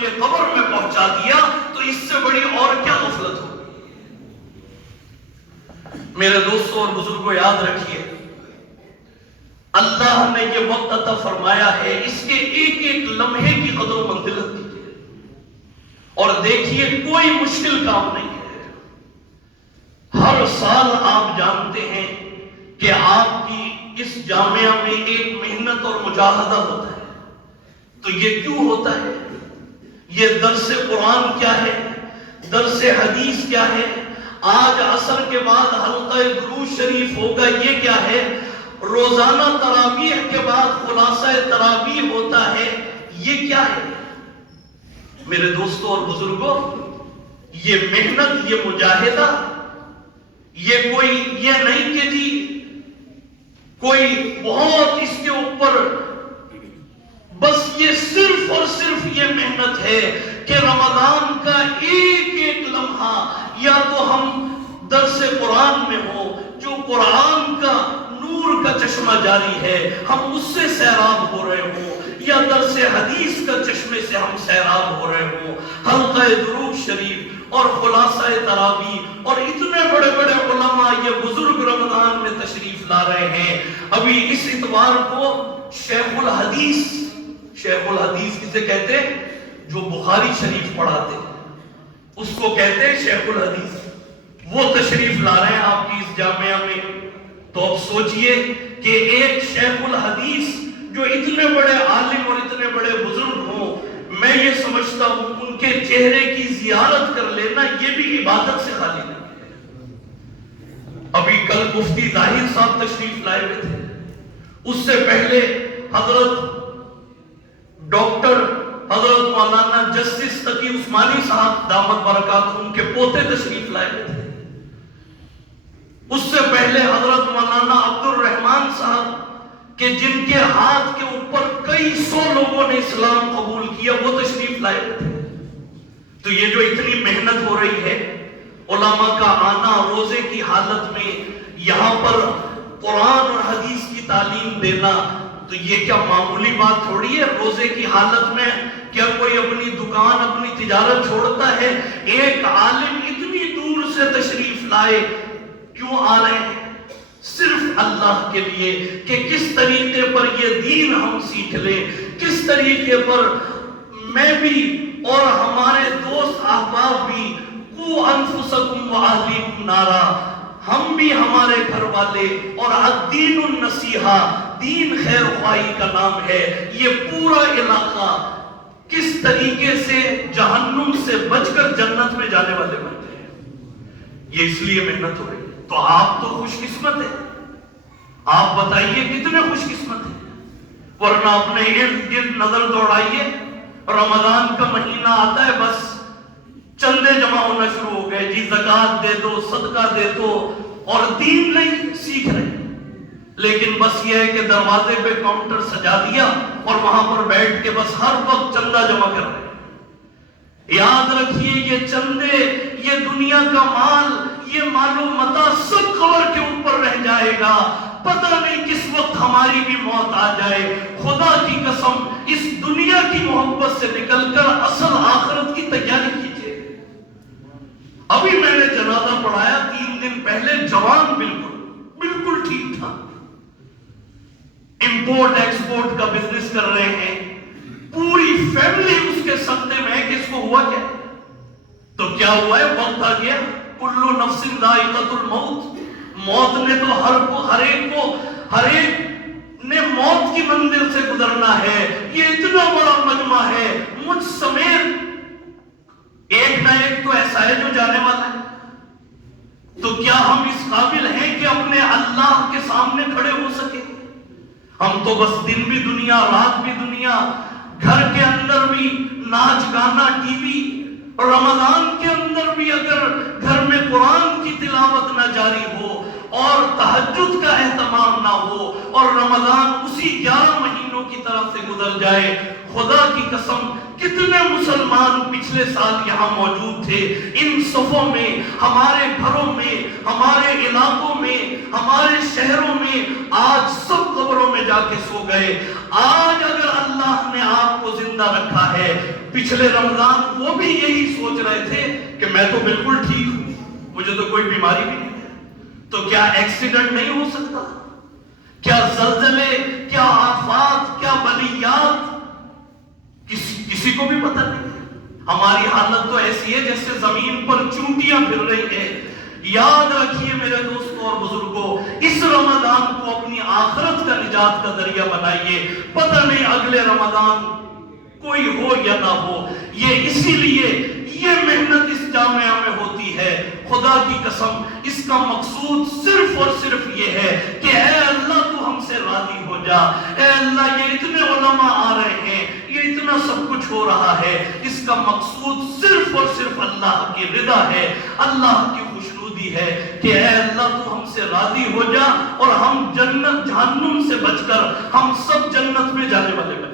مجھے قبر میں پہنچا دیا تو اس سے بڑی اور کیا غفلت ہوگی؟ میرے دوستوں اور بزرگوں یاد رکھیے، اللہ نے یہ وقت عطا فرمایا ہے، اس کے ایک ایک لمحے کی قدر و منزلت دیجیے اور دیکھیے کوئی مشکل کام نہیں ہے۔ ہر سال آپ جانتے ہیں کہ آپ کی اس جامعہ میں ایک محنت اور مجاہدہ ہوتا ہے، تو یہ کیوں ہوتا ہے؟ یہ درس قرآن کیا ہے، درس حدیث کیا ہے، آج عصر کے بعد حلقہ درود شریف ہوگا، یہ کیا ہے، روزانہ تراویح کے بعد خلاصہ تراویح ہوتا ہے، یہ کیا ہے؟ میرے دوستوں اور بزرگوں، یہ محنت، یہ مجاہدہ، یہ کوئی یہ نہیں کہ جی کوئی بہت اس کے اوپر، بس یہ صرف اور صرف یہ محنت ہے کہ رمضان کا ایک ایک لمحہ یا تو ہم درس قرآن میں ہو، جو قرآن کا نور کا چشمہ جاری ہے ہم اس سے سیراب ہو رہے ہوں، یا درس حدیث کا چشمے سے ہم سیراب ہو رہے ہوں، حلقہ درود شریف اور خلاصہ تراویح، اور اتنے بڑے بڑے علماء یہ بزرگ رمضان میں تشریف لا رہے ہیں۔ ابھی اس اتوار کو شیخ الحدیث کسے کہتے ہیں؟ جو بخاری شریف پڑھاتے ہیں اس کو کہتے ہیں شیخ الحدیث، وہ تشریف لا رہے ہیں آپ کی اس جامعہ میں۔ تو اب سوچئے کہ ایک شیخ الحدیث جو اتنے بڑے عالم اور اتنے بڑے بزرگ ہوں، میں یہ سمجھتا ہوں ان کے چہرے کی زیارت کر لینا یہ بھی عبادت سے خالی نہیں ہے۔ ابھی کل مفتی ظاہر صاحب تشریف لائے ہوئے تھے، اس سے پہلے حضرت ڈاکٹر حضرت مولانا جسٹس تقی عثمانی صاحب دامت برکاتہم کے پوتے تشریف لائے ہوئے تھے، اس سے پہلے حضرت مولانا عبد الرحمان صاحب کہ جن کے ہاتھ کے اوپر کئی سو لوگوں نے اسلام قبول کیا، وہ تشریف لائے ہوئے تھے۔ تو یہ جو اتنی محنت ہو رہی ہے، علماء کا آنا روزے کی حالت میں یہاں پر قرآن اور حدیث کی تعلیم دینا، تو یہ کیا معمولی بات تھوڑی ہے؟ روزے کی حالت میں کیا کوئی اپنی دکان اپنی تجارت چھوڑتا ہے؟ ایک عالم اتنی دور سے تشریف لائے، کیوں آ رہے ہیں؟ صرف اللہ کے لیے کہ کس طریقے پر یہ دین ہم سیکھ لیں، کس طریقے پر میں بھی اور ہمارے دوست احباب بھی، قو انفسکم و اہلیکم نارا، ہم بھی ہمارے گھر والے، اور الدین النصیحہ، دین خیر خواہی کا نام ہے، یہ پورا علاقہ کس طریقے سے جہنم سے بچ کر جنت میں جانے والے بن جائیں۔ یہ اس لیے محنت ہو رہی ہے۔ تو آپ تو خوش قسمت ہیں، آپ بتائیے کتنے خوش قسمت ہیں، ورنہ اپنے ارد گرد نظر دوڑائیے، رمضان کا مہینہ آتا ہے بس چندے جمع ہونا شروع ہو گئے، جی زکوٰۃ دے دو، صدقہ دے دو، اور دین نہیں سیکھ رہے، لیکن بس یہ ہے کہ دروازے پہ کاؤنٹر سجا دیا اور وہاں پر بیٹھ کے بس ہر وقت چندہ جمع کر رہے ہیں۔ یاد رکھیے یہ چندے، یہ دنیا کا مال، یہ مال و متاع سب قبر کے اوپر رہ جائے گا، پتہ نہیں کس وقت ہماری بھی موت آ جائے۔ خدا کی قسم اس دنیا کی محبت سے نکل کر اصل آخرت کی تیاری کیجیے۔ ابھی میں نے جنازہ پڑھایا 3 دن پہلے، جوان بالکل ٹھیک تھا، امپورٹ ایکسپورٹ کا بزنس کر رہے ہیں، پوری فیملی اس کے صدمے میں ہے کہ اس کو ہوا کیا؟ تو کیا ہوا ہے؟ وقت آ گیا، کل نفس ذائقۃ الموت، موت نے تو ہر ایک نے موت کی منزل سے گزرنا ہے۔ یہ اتنا بڑا مجمع ہے، مجھ سمیت ایک نہ ایک تو ایسا ہے جو جانے والا ہے۔ تو کیا ہم اس قابل ہیں کہ اپنے اللہ کے سامنے کھڑے ہو سکے؟ ہم تو بس دن بھی دنیا رات بھی دنیا، گھر کے اندر بھی ناچ گانا ٹی وی، اور رمضان کے اندر بھی اگر گھر میں قرآن کی تلاوت نہ جاری ہو اور تہجد کا اہتمام نہ ہو اور رمضان اسی 11 مہینوں کی طرف سے گزر جائے، خدا کی قسم کتنے مسلمان پچھلے سال یہاں موجود تھے، ان صفوں میں، ہمارے گھروں میں، ہمارے علاقوں میں، ہمارے شہروں میں، آج سب قبروں میں جا کے سو گئے۔ آج اگر اللہ نے آپ کو زندہ رکھا ہے، پچھلے رمضان وہ بھی یہی سوچ رہے تھے کہ میں تو بالکل ٹھیک ہوں، مجھے تو کوئی بیماری بھی نہیں ہے، تو کیا ایکسیڈنٹ نہیں ہو سکتا؟ کیا زلزلے، کیا آفات، کیا بلیات کسی کو بھی پتہ نہیں ہے۔ ہماری حالت تو ایسی ہے جیسے زمین پر چونٹیاں پھر رہی ہیں۔ یاد رکھیے میرے دوستوں اور بزرگوں، اس رمضان کو اپنی آخرت کا نجات کا ذریعہ بنائیے، پتہ نہیں اگلے رمضان کوئی ہو یا نہ ہو۔ یہ اسی لیے یہ محنت اس جامعہ میں ہوتی ہے، خدا کی قسم اس کا مقصود صرف اور صرف یہ ہے کہ اے اللہ تو ہم سے راضی ہو جا، اے اللہ یہ اتنے علماء آ رہے ہیں، یہ اتنا سب کچھ ہو رہا ہے، اس کا مقصود صرف اور صرف اللہ کی رضا ہے، اللہ کی خوشنودی ہے کہ اے اللہ تو ہم سے راضی ہو جا اور ہم جنت جہنم سے بچ کر ہم سب جنت میں جانے والے بنے۔